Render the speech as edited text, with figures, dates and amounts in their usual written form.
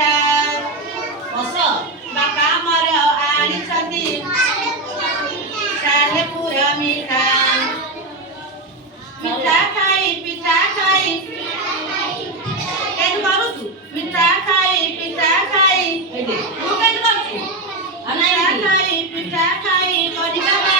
ମିଠା ବସ ବାପା ଆମର ଆଣିଛନ୍ତି ସାଲେପୁର ମିଠା ମିଠା ଖାଇ ପିଠା ଖାଇ କେମିତି କରୁଛୁ ମିଠା ଖାଇ ପିଠା ଖାଇ ତୁ କେମିତି କରୁଛୁ ମିଠା ଖାଇ ପିଠା ଖାଇ କରିବା